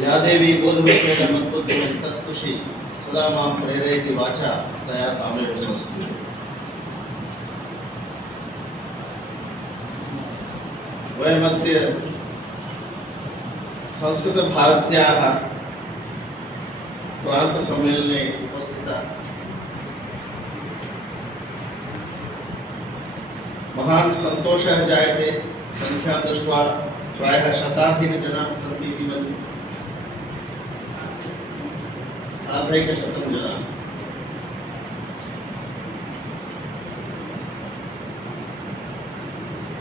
या देवी बोधरूपेण मद्बुद्धिं तस्तुषि सदा मां प्रेरयति वाचा तया तामेव संस्तु। वयमद्य संस्कृतभारत्याः प्रान्तसम्मेलने उपस्थिताः। महान् सन्तोषः जायते। संख्या दृष्ट्वा प्रायः शताधिकजनाः सन्ति इति मन्ये। सार्धैकशतं जनाः।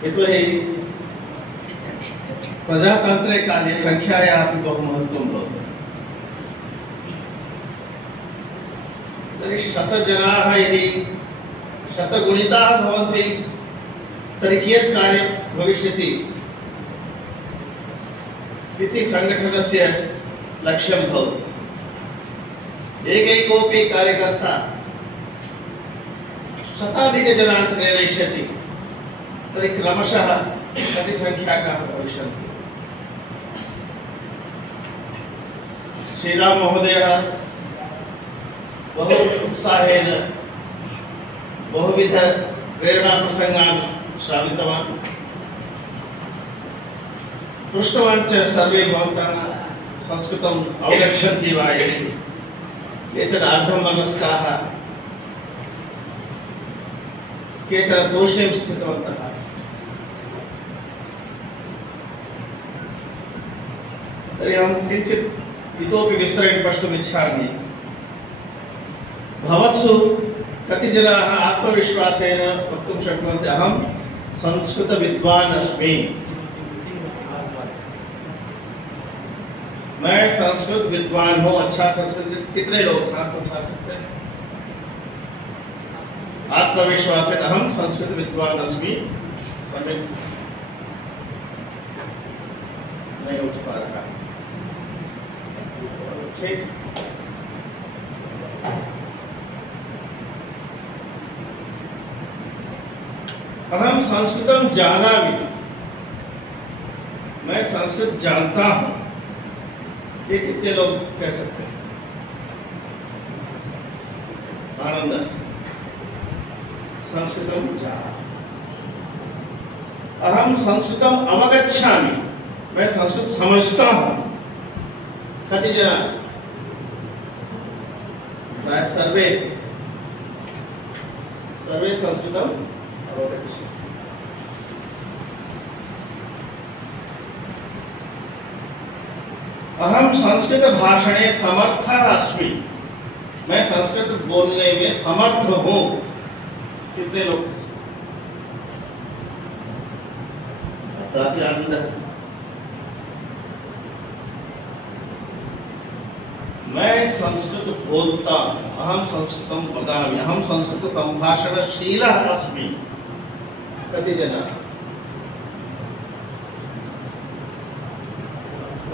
यतोहि प्रजातन्त्रे काले संख्यायाः अपि बहु महत्त्वं भवति। तर्हि शतजनाः यदि शतगुणिताः भवन्ति तर्हि कियत् कार्यं भविष्यति इति संगठनस्य लक्ष्यं भवति। एकैकोऽपि कार्यकर्ता शताधिकजनान् प्रेरयिष्यति तर्हि क्रमशः कति संख्याकाः भविष्यन्ति। श्रीराम महोदयः बहु उत्साहेन बहुविध प्रेरणाप्रसंगान् श्रावितवान्। पृष्टवान् च सर्वे भवन्तः संस्कृतम् अवगच्छन्ति वा इति। केचन अर्धमनस्काः, केचन तूष्णीं स्थितवन्तः। तर्हि अहं किञ्चित् इतोपि विस्तरेण प्रष्टुम् इच्छामि। भवत्सु कति जनाः आत्मविश्वासेन वक्तुं शक्नुवन्ति अहं संस्कृतविद्वान् अस्मि। मैं संस्कृत विद्वान हूँ। अच्छा संस्कृत कितने लोग हाथ उठा सकते हैं? आत्मविश्वास है अहम संस्कृत विद्वान अस्मि। समय नहीं उठ पा रहा। ठीक, अहम संस्कृतम जानामि। मैं संस्कृत जानता हूं। ये कितने लोग कह सकते हैं? आनंद। संस्कृतम जाना। अहम संस्कृतम अवगच्छामि। मैं संस्कृत समझता हूं। कति जना? प्राय सर्वे संस्कृतम अवगच्छामि। अहम संस्कृत भाषणे समर्थः अस्मि। मैं संस्कृत बोलने में समर्थ हूं। कितने लोग? आनंद। मैं संस्कृत बोलता हूं। अहम संस्कृतं वदामि। अहम संस्कृत संभाषणशीलः अस्मि। कति जनाः?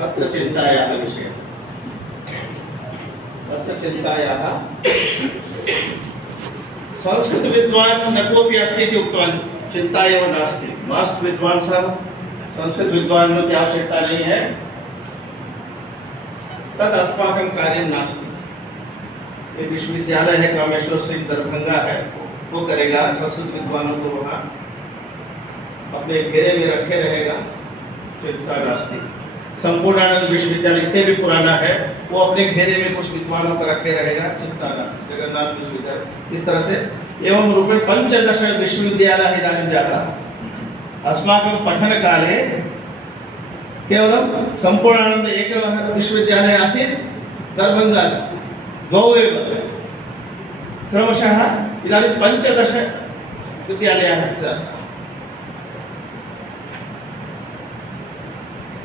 अत्र चिन्तायाः विषयः। अत्र चिन्तायाः संस्कृत विद्वान् न कोऽपि अस्ति इति उक्तवान्। चिन्ता एव नास्ति। मास्तु विद्वांसः। संस्कृत विद्वान् की आवश्यकता नहीं है। तद अस्माकं कार्यं नास्ति। ये विश्वविद्यालय है कामेश्वर सिंह दरभंगा है, वो करेगा। संस्कृत विद्वानों को वहाँ अपने घेरे में रखे रहेगा। चिंता नास्ति। संपूर्णानंद विश्वविद्यालय इससे भी पुराना है, वो अपने घेरे में कुछ विद्वानों को रखे रहेगा। चिंता नास्ति। जगन्नाथ विश्वविद्यालय इस तरह से एवं रूपेण 15 विश्वविद्यालयाः इदानीं जाताः। अस्माकं पठनकाले केवलं संपूर्णानंद एकः विश्वविद्यालयः आसीत्। दरभंगा द्वौ एव। क्रमशः इदानीं 15 विद्यालयाः जाताः।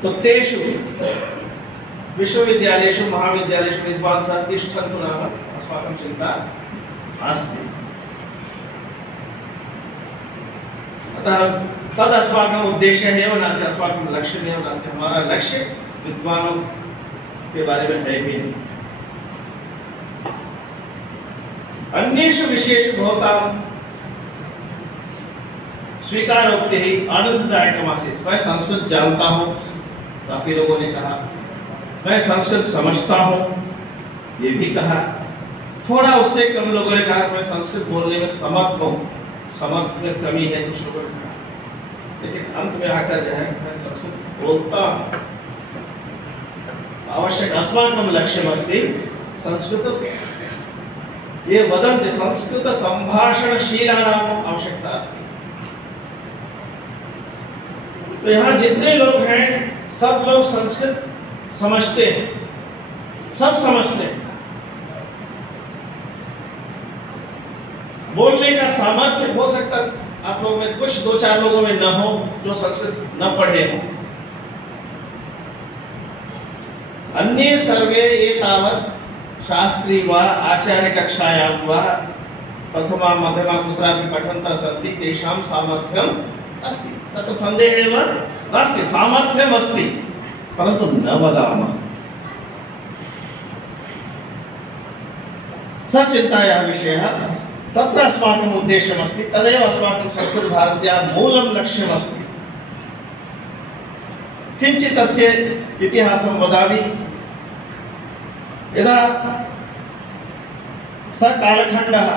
तो तेषु विश्वविद्यालयेषु महाविद्यालयेषु विद्वांसः तिष्ठन्तु नाम अस्माकं चिन्ता नास्ति। अतः तद अस्माकं उद्देश्यः एव नास्ति। अस्माकं लक्ष्यम् एव नास्ति। हमारा लक्ष्य विद्वानों के बारे में है ही नहीं। अन्येषु विषयेषु भवतां स्वीकारोक्तिः आनंददायकमासीत्। मैं संस्कृत जानता हूँ। काफी लोगों ने कहा मैं संस्कृत समझता हूँ, ये भी कहा। थोड़ा उससे कम लोगों ने कहा मैं संस्कृत बोलने में समर्थ हूँ, समर्थ में कमी है कुछ लोगों ने कहा, लेकिन अंत में आकर जो है मैं संस्कृत बोलता हूँ। आवश्यक अस्माकं लक्ष्यमस्ति संस्कृत, ये वदन्ति संस्कृत संभाषणशीलानाम् आवश्यकता अस्ति। तो यहाँ जितने लोग हैं सब लोग संस्कृत समझते हैं, सब समझते हैं। बोलने का सामर्थ्य हो सकता आप लोगों में कुछ दो चार लोगों में न हो जो संस्कृत न पढ़े हो। अन्ये सर्वे एतावत् शास्त्री वा आचार्य कक्षायां वा प्रथमा मध्यमा कुत्रापि पठन्तः सन्ति, तेषां सामर्थ्यम् अस्ति, तत् सन्देहः एव नास्ति, सामर्थ्यम् अस्ति, परन्तु न वदामः। स चिन्तायाः विषयः, तत्र अस्माकम् उद्देश्यम् अस्ति, तदेव अस्माकं संस्कृतभारत्याः मूलं लक्ष्यम् अस्ति। किञ्चित् तस्य इतिहासं वदामि। यदा स कालखंडः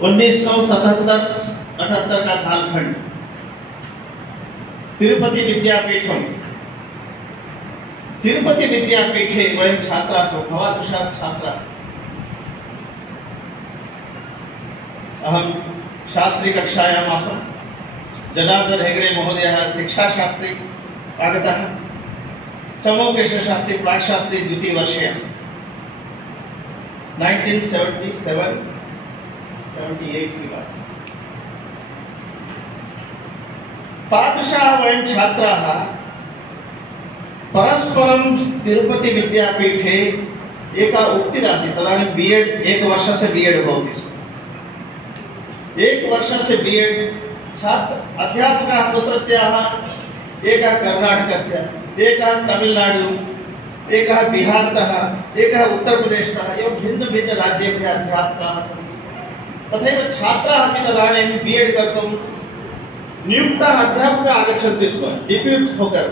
1977-78 का कालखंड, तिरुपति विद्यापीठम, तिरुपति विद्यापीठे वयं छात्राः भवादृशाः छात्राः। अहं शास्त्री कक्षायाम् आसम्, जनार्दन हेगड़े महोदयः शिक्षाशास्त्री आगतः, चमो कृष्णशास्त्री प्राक्शास्त्री द्वितीय वर्षे आसन्। 1977-78 की बात। तादृशाः वयं छात्राः परस्परं तिरुपति विद्यापीठे एका उक्तिरासीत्, तदानीं बीएड एकवर्षस्य बीएड भवति स्म। एकवर्षस्य बीएड छात्र अध्यापकाः कुत्रत्याः, एकः कर्णाटकस्य, एकः तमिलनाडु, एकः बिहारतः, एकः उत्तरप्रदेशतः, एवं भिन्न राज्येभ्यः अध्यापकाः सन्ति। तथैव छात्राः अपि तदानीं बीएड कर्तुं नियुक्ताः अध्यापकाः आगच्छन्ति स्म, डिप्यूट होकर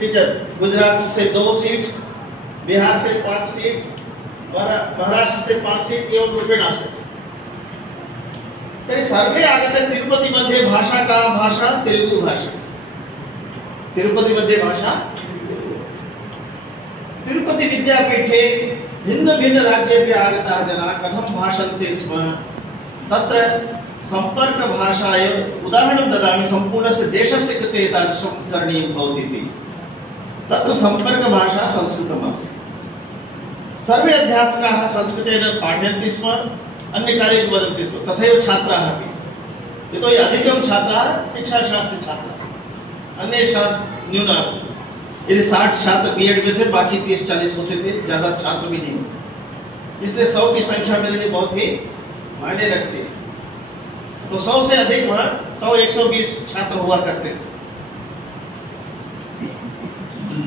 टीचर। गुजरात से 2 सीट, बिहार से 5 सीट, महाराष्ट्र से 5 सीट, एवं रूपेण आसीत्। तर्हि सर्वे आगत्य तिरुपति मध्ये भाषा का भाषा, तेलुगु भाषा। तिरुपति मध्ये भाषा, तिरुपति विद्यापीठे भिन्न राज्येभ्यः आगताः जनाः कथं भाषन्ते स्म, तत्र संपर्क भाषाय उदाहरणं ददामि। सम्पूर्णस्य देशस्य कृते एतादृशं करणीयं भवति इति। तत्र संपर्क भाषा संस्कृतमासीत्। सर्वे अध्यापकाः संस्कृतेन पाठयन्ति स्म, अन्यकार्यं वदन्ति स्म, तथैव छात्राः अपि। यतोहि अधिकं छात्राः शिक्षाशास्त्री छात्राः, अन्ये न्यूनाः। यदि 60 छात्र बीएड में थे, बाकी 30-40 होते थे, ज्यादा छात्र भी नहीं होते। इसलिए 100 की संख्या मेरे लिए बहुत ही मायने रखती है। तो 100 से अधिक वहां 100-120 छात्र हुआ करते थे।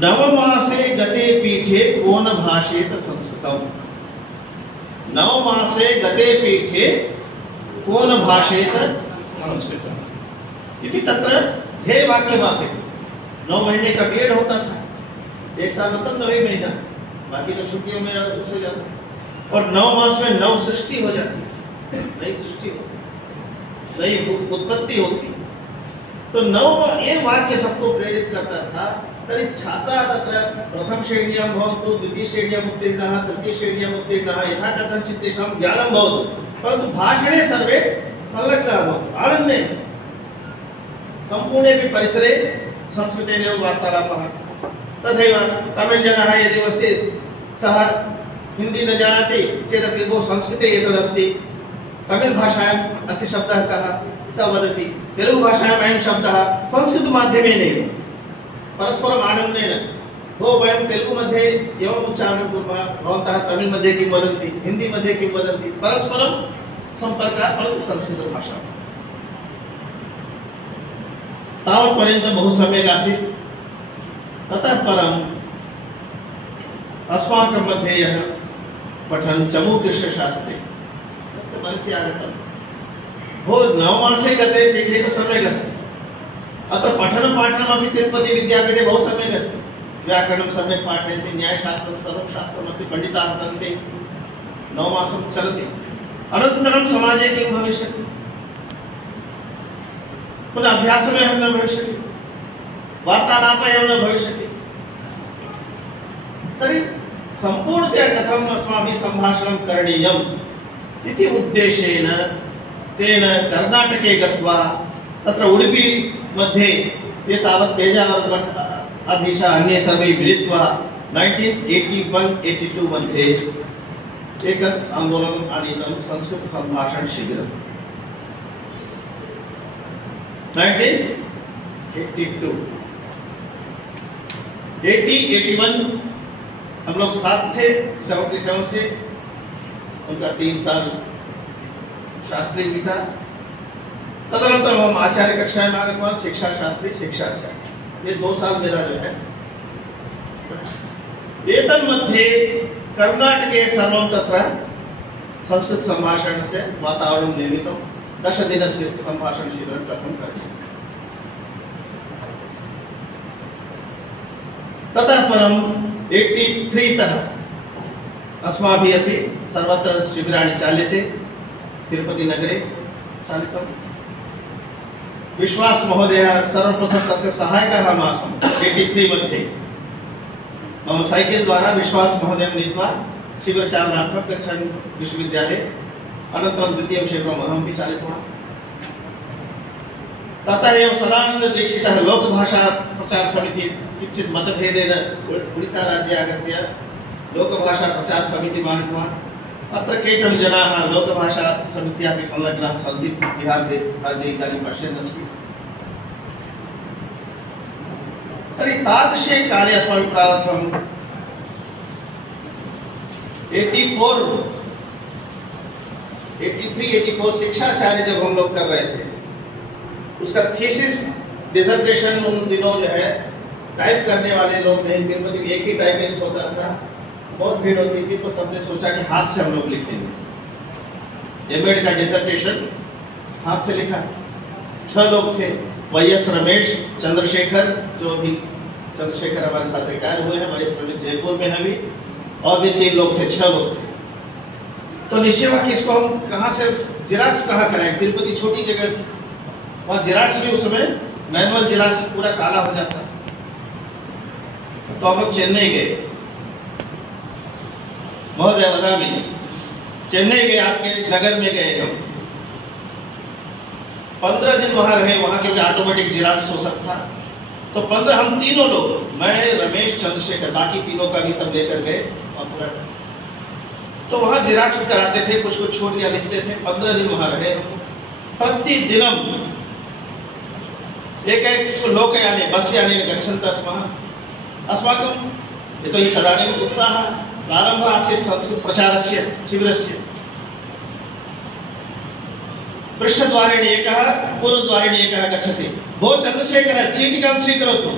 नवमासे गते पीठे कोन भाषेत संस्कृतम्, नवमासे गते पीठे कोन भाषेत संस्कृतम् इति तत्र ध्येय वाक्यमासीत्। 9 महीने का बीएड होता था, 1 साल मतलब 9 महीना, बाकी तो छुट्टियों में हो जाता। और 9 मास में 9 सृष्टि हो जाती, नई सृष्टि होती, नई उत्पत्ति होती। तो 9 ये वाक्य सबको प्रेरित करता था। तर्हि छात्राः तत्र प्रथम श्रेण्यां भवन्तु, द्वितीय श्रेण्याम् उत्तीर्णाः, तृतीय श्रेण्याम् उत्तीर्णाः, यथा कथञ्चित् तेषां ज्ञानं भवतु, परन्तु भाषणे सर्वे संलग्नाः भवन्तु, आनन्देन। सम्पूर्णेऽपि परिसरे संस्कृतेनैव वार्तालापः। तथैव तमिळ्जनः यदि अस्ति, सः हिन्दी न जानाति चेदपि भो संस्कृते एतदस्ति, तमिळ् भाषायाम् अस्य शब्दः कः, सः वदति, तेलुगु भाषायाम् अयं शब्दः, संस्कृतमाध्यमेनैव परस्परम् आनन्देन। भो वयं तेलुगु मध्ये एवम् उच्चारणं कुर्मः, भवन्तः तमिळ् मध्ये किं वदन्ति, हिन्दी मध्ये किं वदन्ति, परस्परं सम्पर्कः, परन्तु संस्कृतभाषा। तावत्पर्यन्तं बहु सम्यक् आसीत्। ततः परम् अस्माकं मध्ये यः पठन् चमूकृष्णशास्त्री, तस्य मनसि आगतं, भो 9 मासे गते पीठे तु सम्यक् अस्ति, अत्र पठनं पाठनमपि तिरुपति विद्यापीठे बहु सम्यक् अस्ति। व्याकरणं सम्यक् पाठयन्ति, न्यायशास्त्रं सर्वं शास्त्रमस्ति, पण्डिताः सन्ति, 9 मासं चलति। अनन्तरं समाजे किं भविष्यति, पुनः अभ्यासमेव न भविष्यति, वार्तालापः न भविष्यति। तर्हि सम्पूर्णतया कथम् अस्माभिः सम्भाषणं करणीयम् इति उद्देशेन तेन कर्णाटके गत्वा तत्र उडुपी मध्ये ये तावत् पेजावर मठाधीशाः अन्ये सर्वे मिलित्वा 1981-82 मध्ये एकम् आन्दोलनम् आनीतं, संस्कृत सम्भाषण शिबिरम्। 1982 80-81 हम लोग साथ थे। 77 से उनका 3 साल शास्त्री भी था। तदनंतर हम आचार्य कक्षा में आगतवान, शिक्षा शास्त्री, शिक्षाचार्य, ये 2 साल मेरा जो है। एतन्मध्ये कर्णाटके सर्वं तत्र संस्कृत सम्भाषण से वातावरणं निर्मितं। 10 दिनस्य सम्भाषण शिबिरं कथं करणीयम्। ततः परं 83 तः अस्माभिः अपि सर्वत्र शिबिराणि चाल्यते। तिरुपति नगरे चालितं। विश्वास महोदय सर्वप्रथम तस्य सहायकः आसम् 83 मध्ये। मम साइकेल द्वारा विश्वास महोदयं नीत्वा शिबिरचालनार्थं गच्छामि विश्वविद्यालये। अनन्तरं द्वितीयं शिबिरम् अहमपि चालितवान्। ततः एव सदानन्द दीक्षितः लोकभाषा प्रचार समिति किञ्चित् मतभेदेन ओडिसा राज्ये आगत्य लोकभाषा प्रचार समिति आनीतवान्। अत्र केचन जनाः लोकभाषा समित्यापि संलग्नाः सन्ति। बिहार राज्ये इदानीं पश्यन् अस्मि। तर्हि तादृशे काले अस्माभिः प्रारब्धम्। 83-84 शिक्षाचार्य जब हम लोग कर रहे थे, उसका थीसिस डिसर्टेशन उन दिनों जो है टाइप करने वाले लोग नहीं, तिरुपति में एक ही टाइपिस्ट होता था, बहुत भीड़ होती थी, तो सबने सोचा कि हाथ से हम लोग लिखेंगे। एमएड का डिसर्टेशन हाथ से लिखा। 6 लोग थे, YS रमेश, चंद्रशेखर, जो अभी चंद्रशेखर हमारे साथ रिटायर हुए हैं, YS रमेश जयपुर में अभी, और भी 3 लोग थे, 6 लोग थे। तो निश्चय हुआ कि इसको हम कहाँ से जिराक्स कहाँ कराएं। तिरुपति छोटी जगह थी, वहाँ जिराक्स भी उस समय मैनुअल जिराक्स पूरा काला हो जाता। तो हम लोग चेन्नई गए, महोदय बदामी, चेन्नई गए, आपके नगर में गए हम। 15 दिन वहां रहे, वहां क्योंकि ऑटोमेटिक जिराक्स हो सकता। तो 15 हम तीनों लोग, मैं, रमेश, चंद्रशेखर, बाकी तीनों का भी सब लेकर गए और पूरा। तो वहां जिराक्स कराते थे, कुछ कुछ छोड़ या लिखते थे। 15 दिन वहां रहे। प्रतिदिनम एक लोकयाने बसयाने गच्छन्तः स्मः। अस्माकं यतोहि तदानीम् उत्साहः प्रारम्भः आसीत् संस्कृत प्रचारस्य शिबिरस्य। पृष्ठद्वारेण एकः, पूर्वद्वारेण एकः गच्छति। भो चन्द्रशेखरः, चीटिकां स्वीकरोतु।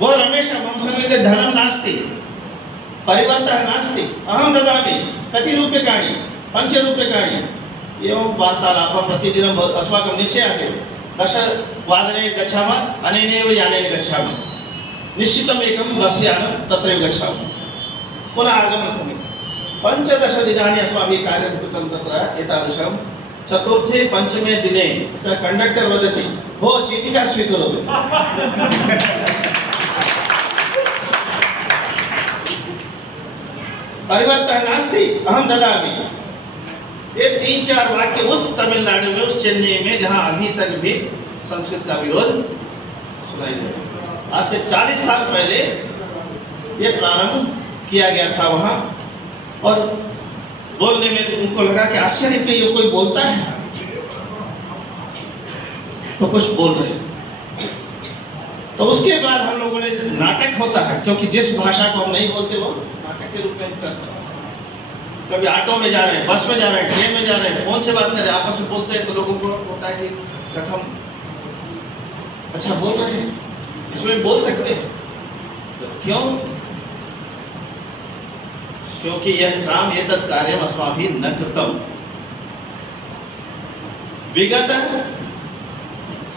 भो रमेशः, मम समीपे धनं नास्ति, परिवर्तः नास्ति, अहं ददामि। कति रूप्यकाणि? 5 रूप्यकाणि। एवं वार्तालापः प्रतिदिनं अस्माकं निश्चयः आसीत्। 10 वादने गच्छामः, अनेनैव यानेन गच्छामः। निश्चितम् एकं बस् यानं, तत्रैव गच्छामः। पुनः आगमनसमये 15 दिनानि अस्माभिः कार्यं कृतं तत्र एतादृशं। चतुर्थे पञ्चमे दिने सः कण्डक्टर् वदति, भो चीटिकां स्वीकरोतु। परिवर्तः नास्ति, अहं ददामि। ये 3-4 वाक्य उस तमिलनाडु में, उस चेन्नई में, जहां अभी तक भी संस्कृत का विरोध सुनाई दे रहा। आज से 40 साल पहले ये प्रारंभ किया गया था वहां। और बोलने में उनको लगा कि आश्चर्य में ये कोई बोलता है, तो कुछ बोल रहे। तो उसके बाद हम लोगों ने, नाटक होता है, क्योंकि जिस भाषा को हम नहीं बोलते वो नाटक के रूप में करते हैं। कभी ऑटो में जा रहे हैं, बस में जा रहे हैं, ट्रेन में जा रहे हैं, फोन से बात कर रहे हैं, आपस में बोलते हैं, तो लोगों को होता है कि कथम अच्छा बोल रहे हैं, इसमें बोल सकते हैं। तो क्यों? क्योंकि यह काम एतत् कार्यम् अस्माभिः न कृतम्। विगत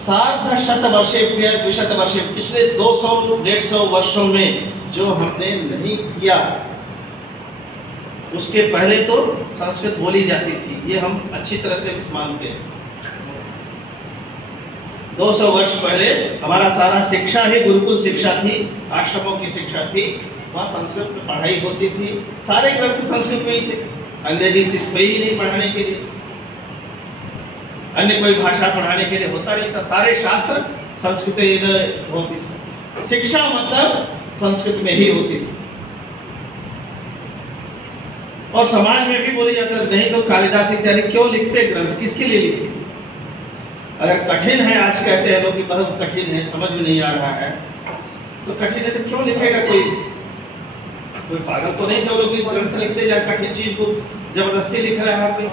सार्ध शतवर्षेभ्य द्विशतवर्षे, पिछले 200-150 वर्षों में जो हमने नहीं किया, उसके पहले तो संस्कृत बोली जाती थी, ये हम अच्छी तरह से मानते हैं। 200 वर्ष पहले हमारा सारा शिक्षा ही गुरुकुल शिक्षा थी, आश्रमों की शिक्षा थी, वहाँ संस्कृत में पढ़ाई होती थी, सारे ग्रंथ संस्कृत में ही थे, अंग्रेजी थे ही नहीं पढ़ाने के लिए, अन्य कोई भाषा पढ़ाने के लिए होता नहीं था, सारे शास्त्र संस्कृत में होती थी, शिक्षा मतलब संस्कृत में ही होती थी। और समाज में भी बोली जाता है, नहीं तो कालिदास इत्यादि क्यों लिखते ग्रंथ, किसके लिए लिखे? अगर कठिन है, आज कहते हैं लोग कि बहुत कठिन है, समझ में नहीं आ रहा है, तो कठिन है तो क्यों लिखेगा? कोई पागल तो नहीं थे लोग ग्रंथ लिखते जाए, कठिन चीज को जबरदस्ती लिख रहा है कोई?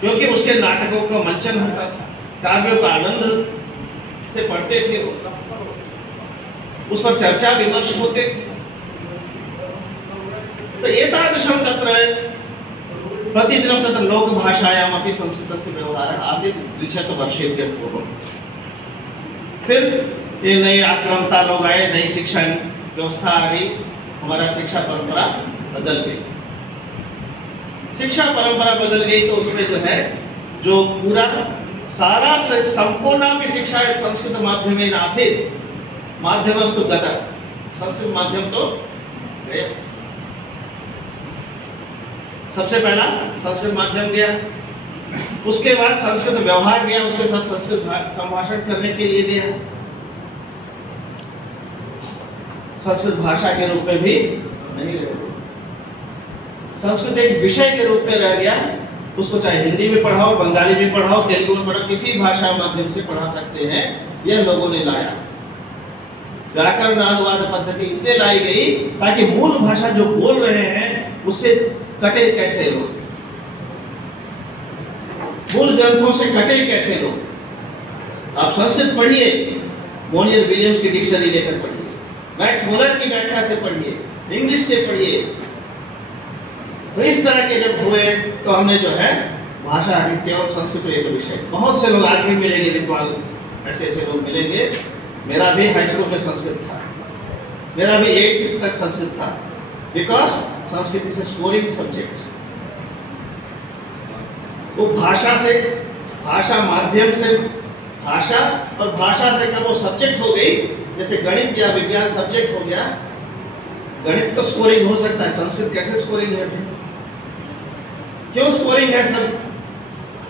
क्योंकि उसके नाटकों का मंचन होता था, काव्यों का आनंद से पढ़ते थे, उस पर चर्चा विमर्श होते थे। तो एतादृशं तत्र प्रतिदिनं तत्र लोकभाषायाम् अपि संस्कृतस्य व्यवहारः आसीत् 200 वर्षेभ्यः पूर्वं। फिर ये नए आक्रांता लोग आए, नई शिक्षा व्यवस्था आ गई, हमारा शिक्षा परंपरा बदल गई। शिक्षा परंपरा बदल गई तो उसमें जो है, जो पूरा सारा संपूर्ण शिक्षा संस्कृत माध्यमेन आसीत्, माध्यमस्तु गतः, संस्कृत माध्यम तो गया। सबसे पहला संस्कृत माध्यम गया, उसके बाद संस्कृत व्यवहार गया, उसके साथ संस्कृत संभाषण करने के लिए गया, संस्कृत भाषा के रूप में भी नहीं रह, संस्कृत एक विषय के रूप में रह गया। उसको चाहे हिंदी में पढ़ाओ, बंगाली में पढ़ाओ, तेलुगु में पढ़ाओ, किसी भाषा माध्यम से पढ़ा सकते हैं, यह लोगों ने लाया। व्याकरण अनुवाद पद्धति इसलिए लाई गई ताकि मूल भाषा जो बोल रहे हैं उससे कटे कैसे लोग, मूल ग्रंथों से कटे कैसे लोग। आप संस्कृत पढ़िए, मोनियर विलियम्स की डिक्शनरी लेकर पढ़िए, मैक्स मुलर की व्याख्या से पढ़िए, इंग्लिश से पढ़िए। तो इस तरह के जब हुए तो हमने जो है भाषा केवल संस्कृत एक विषय। बहुत से लोग आज भी मिलेंगे, विद्वान ऐसे ऐसे लोग मिलेंगे। मेरा भी हाई स्कूल में संस्कृत था, मेरा भी 8th तक संस्कृत था, because Sanskrit is a scoring subject. वो भाषा से, भाषा माध्यम से, भाषा और भाषा से कब वो सब्जेक्ट हो गई, जैसे गणित या विज्ञान सब्जेक्ट हो गया। गणित तो स्कोरिंग हो सकता है, संस्कृत कैसे स्कोरिंग है? क्यों स्कोरिंग है? सब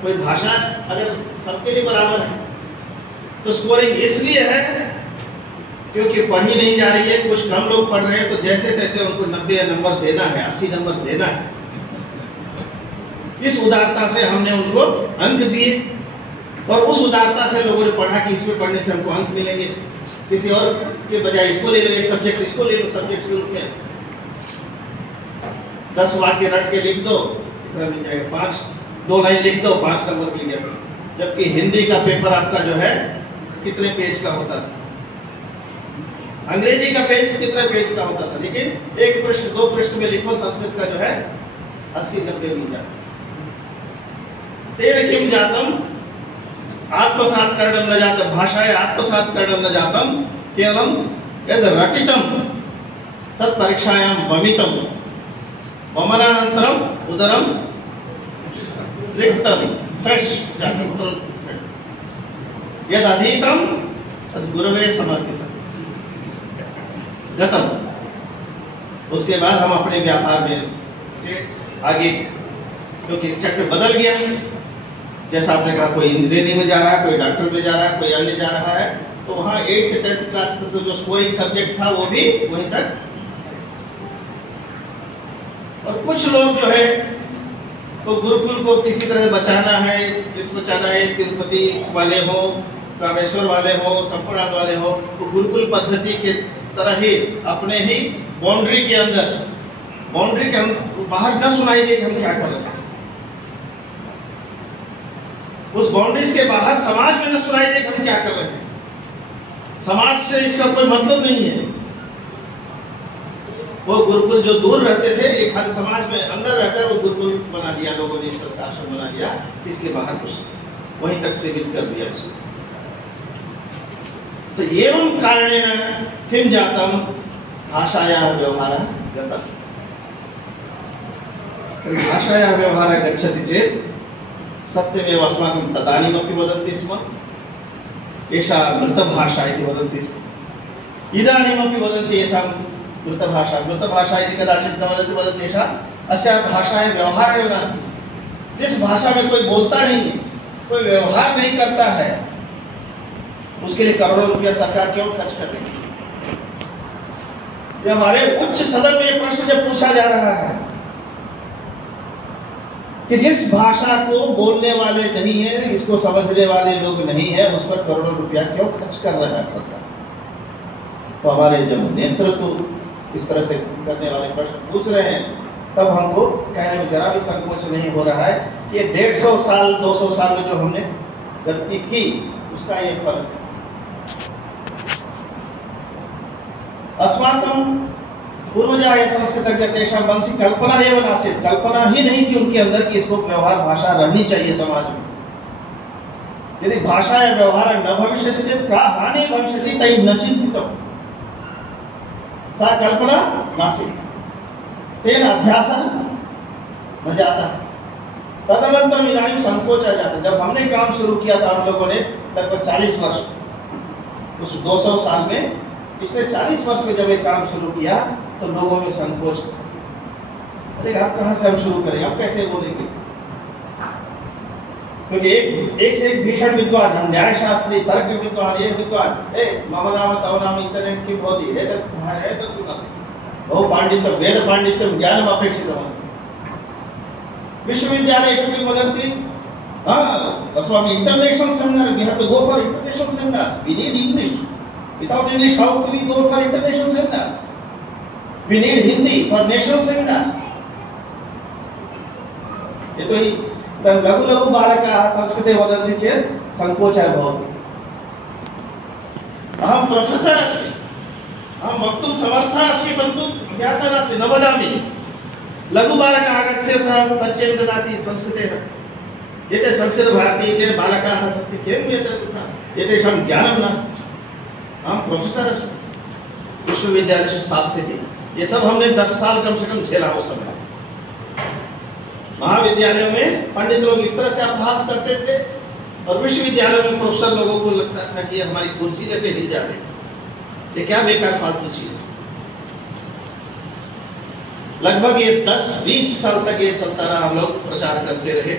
कोई भाषा अगर सबके लिए बराबर है तो स्कोरिंग इसलिए है क्योंकि पढ़ी नहीं जा रही है, कुछ कम लोग पढ़ रहे हैं, तो जैसे तैसे उनको 90 नंबर देना है, 80 नंबर देना है। इस उदारता से हमने उनको अंक दिए और उस उदारता से लोगों ने पढ़ा कि इसमें पढ़ने से हमको अंक मिलेंगे, किसी और के बजाय इसको ले लो, सब्जेक्ट इसको ले लो, सब्जेक्ट के रूप में 10 वाक्य रट के लिख दो, मिल जाएगा। 2 लाइन लिख दो, 5 नंबर मिल गया। जबकि हिंदी का पेपर आपका जो है कितने पेज का होता था, अंग्रेजी का पेज कितने पेज का होता था, लेकिन 1 पृष्ठ 2 पृष्ठ में लिखो, संस्कृत का जो है 80-90 मिल जाता। तेन किम जातम आत्मसात करणं न जातम, भाषाएं आत्मसात करणं न जातम, केवलम यद रचितम तत् परीक्षायां भवितम वमनानंतरम उदरम रिक्तम, फ्रेश जातम, यद अधीतम तद गुरवे समर्पितम गतम। उसके बाद हम अपने व्यापार में आगे, क्योंकि चक्र बदल गया। जैसा आपने कहा, कोई इंजीनियरिंग में जा रहा है, कोई डॉक्टर में जा रहा है, कोई अन्य जा रहा है, तो वहाँ 8th 10th क्लास तक तो जो स्कोरिंग सब्जेक्ट था वो भी वहीं तक। और कुछ लोग जो है तो गुरुकुल को किसी तरह बचाना है, बचाना है, तिरुपति वाले हो, कामेश्वर वाले हो, संपूर्ण वाले हो, तो गुरुकुल पद्धति के तरह ही अपने ही बाउंड्री के अंदर, बाउंड्री के अंदर बाहर न सुनाई दे कि हम क्या कर रहे हैं, उस बाउंड्रीज के बाहर समाज में न सुनाई दे कि हम क्या कर रहे हैं। समाज से इसका कोई मतलब नहीं है। वो गुरुकुल जो दूर रहते थे, एक खाली समाज में अंदर रहकर वो गुरुकुल बना दिया लोगों ने, इस तरह से आश्रम बना दिया, इसके बाहर कुछ। वहीं तक सीमित कर दिया इसको। तो एवं कारणेन किं जातं भाषायाः व्यवहारः गतः। भाषायाः व्यवहारः गच्छति चेत् सत्यमेव अस्माकं तदानीमपि वदन्ति स्म, एषा मृतभाषा इति वदन्ति स्म। इदानीमपि वदन्ति एषा मृतभाषा। मृतभाषा इति कदाचित् न वदन्ति, वदन्ति एषा अस्याः भाषायाः व्यवहारः एव नास्ति। जिस भाषा में कोई बोलता नहीं है, कोई व्यवहार नहीं करता है, उसके लिए करोड़ों रुपया सरकार क्यों खर्च कर रही है? ये हमारे उच्च सदन में प्रश्न जब पूछा जा रहा है कि जिस भाषा को बोलने वाले नहीं है, इसको समझने वाले लोग नहीं है, उस पर करोड़ों रुपया क्यों खर्च कर रहा है सरकार? तो हमारे जब नेतृत्व इस तरह से करने वाले प्रश्न पूछ रहे हैं, तब हमको कहने में जरा भी संकोच नहीं हो रहा है कि ये 150 साल 200 साल में जो हमने गलती की, उसका ये फल है। अस्माकं पूर्वजाः संस्कृतज्ञ तेषां मनसि कल्पना एव नासीत्, कल्पना ही नहीं थी उनके अंदर कि इसको व्यवहार भाषा रहनी चाहिए समाज में। यदि भाषा या व्यवहार न भविष्यति चेत् का हानि भविष्यति तैः न चिन्तितं, सा कल्पना नासीत्। तेन अभ्यासः न जाता। तदनंतर इदानीं संकोच आ जाता। जब हमने काम शुरू किया था हम लोगों ने लगभग 40 वर्ष, उस 200 साल में पिछले 40 वर्ष में जब ये काम शुरू किया तो लोगों में संकोच था। अरे आप कहाँ से हम शुरू करें, आप कैसे बोलेंगे? क्योंकि एक से एक भीषण विद्वान, हम न्याय शास्त्री, तर्क विद्वान, ये विद्वान, मम नाम तव नाम इंटरनेट की भवति बहु पांडित्य वेद पांडित्य ज्ञानम अपेक्षितमस्ति। विश्वविद्यालयेषु किं वदन्ति? अस्माभिः international seminar, we have to go for international seminars, we need English, without English how do we go for international seminars, we need Hindi for national seminars. ये तो ही लघु लघु बालकाः संस्कृते वदन्ति चेत् संकोचः भवति। अहं प्रोफेसर अस्मि, अहं वक्तुं समर्थः अस्मि, परन्तु अभ्यासः नास्ति, न वदामि। लघुबालकः आगत्य सः परिचयं ददाति संस्कृतेन, एते संस्कृतभारतीय बालकाः सन्ति, किम् एतेषां ज्ञानं नास्ति। अहं प्रोफेसर अस्मि, विश्वविद्यालयस्य शास्त्री। ये सब हमने 10 साल कम से कम झेला उस समय। महाविद्यालयों में पंडित लोग इस तरह से अभ्यास करते थे और विश्वविद्यालय में प्रोफेसर लोगों को लगता था कि हमारी कुर्सी जैसे हिल जाते, ये क्या बेकार फालतू चीज है। लगभग ये 10-20 साल तक ये चलता रहा, हम लोग प्रचार करते रहे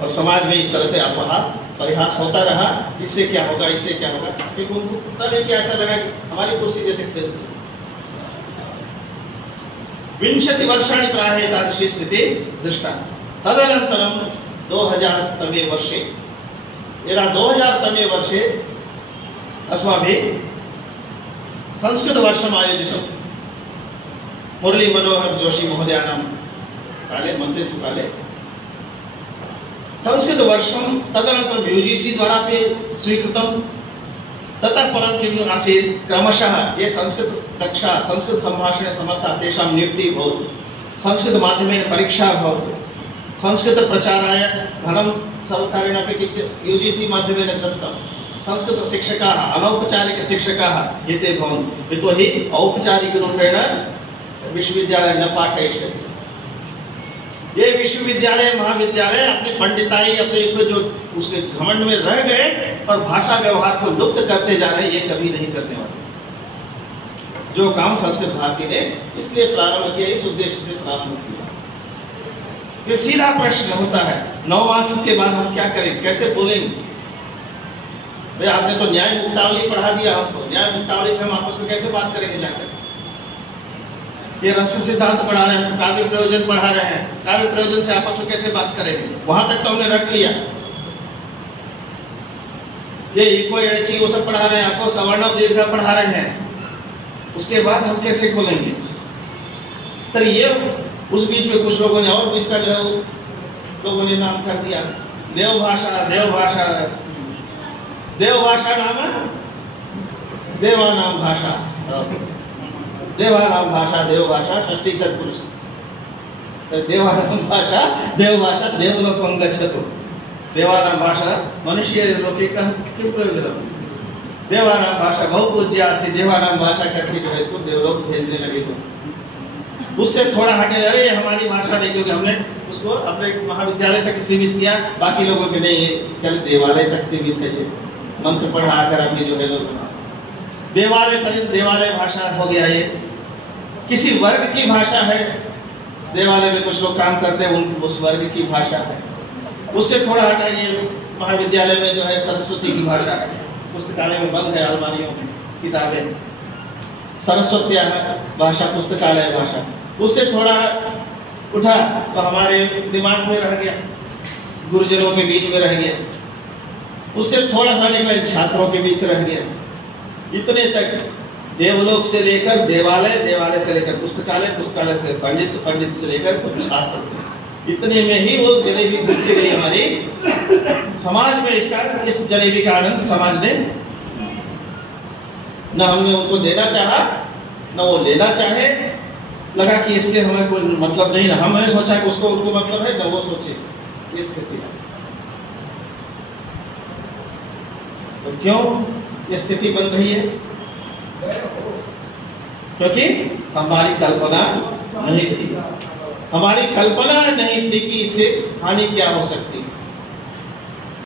और समाज में इस तरह से अपहास परिहास होता रहा। इससे क्या होगा, इससे क्या होगा, क्योंकि उनको पता नहीं कि ऐसा लगा कि हमारी कुर्सी जैसे खेलती। 20 वर्षाणि प्रायः एतादृशी स्थितिः दृष्टा। तदनन्तरं 2000तमे वर्षे, यदा 2000तमे वर्षे अस्माभिः संस्कृतवर्षम् आयोजितं मुरली मनोहर जोशी महोदयानां काले, मन्त्रित्वकाले संस्कृतवर्षं तदनन्तरं UGC द्वारा अपि स्वीकृतं। ततः परं किम् आसीत्, क्रमशः ये संस्कृत कक्षा संस्कृत सम्भाषणे समर्थाः तेषां नियुक्तिः भवतु, संस्कृतमाध्यमेन परीक्षा भवतु, संस्कृतप्रचाराय धनं सर्वकारेण अपि किञ्चित् UGC माध्यमेन दत्तं, संस्कृतशिक्षकाः अनौपचारिकशिक्षकाः एते भवन्तु, यतोहि औपचारिकरूपेण विश्वविद्यालय न पाठयिष्यति। ये विश्वविद्यालय महाविद्यालय अपनी पंडिताई अपने इसमें जो उसके घमंड में रह गए और भाषा व्यवहार को लुप्त करते जा रहे, ये कभी नहीं करने वाले। जो काम संस्कृत भारती ने इसलिए प्रारंभ किया, इस उद्देश्य से प्रारंभ किया। फिर सीधा प्रश्न होता है 9 मास के बाद हम क्या करें, कैसे बोलेंगे? भाई आपने तो न्याय मुक्तावली पढ़ा दिया हमको, न्याय मुक्तावली से हम आपस में कैसे बात करेंगे जाकर? ये रस सिद्धांत पढ़ा रहे हैं, काव्य प्रयोजन पढ़ा रहे हैं, काव्य प्रयोजन से आपस में कैसे बात करेंगे? वहां तक तो हमने रख लिया। ये इको एची वो सब पढ़ा रहे हैं, आपको सवर्ण दीर्घ पढ़ा रहे हैं, उसके बाद हम कैसे बोलेंगे? तो ये उस बीच में कुछ लोगों ने और इसका जो है लोगों ने नाम कर दिया देवभाषा। देवभाषा, देवभाषा नाम है देवानाम भाषा, देवानाम भाषा, देवभाषा षष्ठी तत्पुरुष, देवानाम भाषा देवभाषा देवलोकं गच्छतु। देवानां भाषा मनुष्य लोके कः किं प्रयोजनम्? देवानां भाषा बहुपूज्या आसीत्, देवानां भाषा करके जो है इसको देवलोक भेजने लगे तो उससे थोड़ा हटे, अरे हमारी भाषा नहीं, क्योंकि हमने उसको अपने महाविद्यालय तक सीमित किया, बाकी लोगों के नहीं, ये केवल देवालय तक सीमित है, ये मंत्र पढ़ा कर अभी जो है लोग देवालय भाषा हो गया। ये किसी वर्ग की भाषा है, देवालय में कुछ लोग काम करते हैं, उस वर्ग की भाषा है। उससे थोड़ा हटा ये महाविद्यालय में जो है सरस्वती की भाषा है, पुस्तकालय में बंद है, अलमारियों में किताबें, सरस्वती भाषा पुस्तकालय भाषा। उससे थोड़ा उठा तो हमारे दिमाग में रह गया, गुरुजनों के बीच में रह गया। उससे थोड़ा सा निकला छात्रों के बीच रह गया। इतने तक देवलोक से लेकर देवालय, देवालय से लेकर पुस्तकालय, पुस्तकालय से पंडित, पंडित से लेकर कुछ छात्र, इतने में ही वो जलेबी घुस गई हमारी समाज में। इस जलेबी का आनंद समाज ने न हमने उनको देना चाहा, न वो लेना चाहे, लगा कि इसके हमें कोई मतलब नहीं, ना हमने सोचा कि उसको उनको मतलब है, न वो सोचे। ये स्थिति है। तो क्यों ये स्थिति बन रही है? क्योंकि हमारी कल्पना नहीं थी, हमारी कल्पना नहीं थी कि इसे हानि क्या हो सकती है।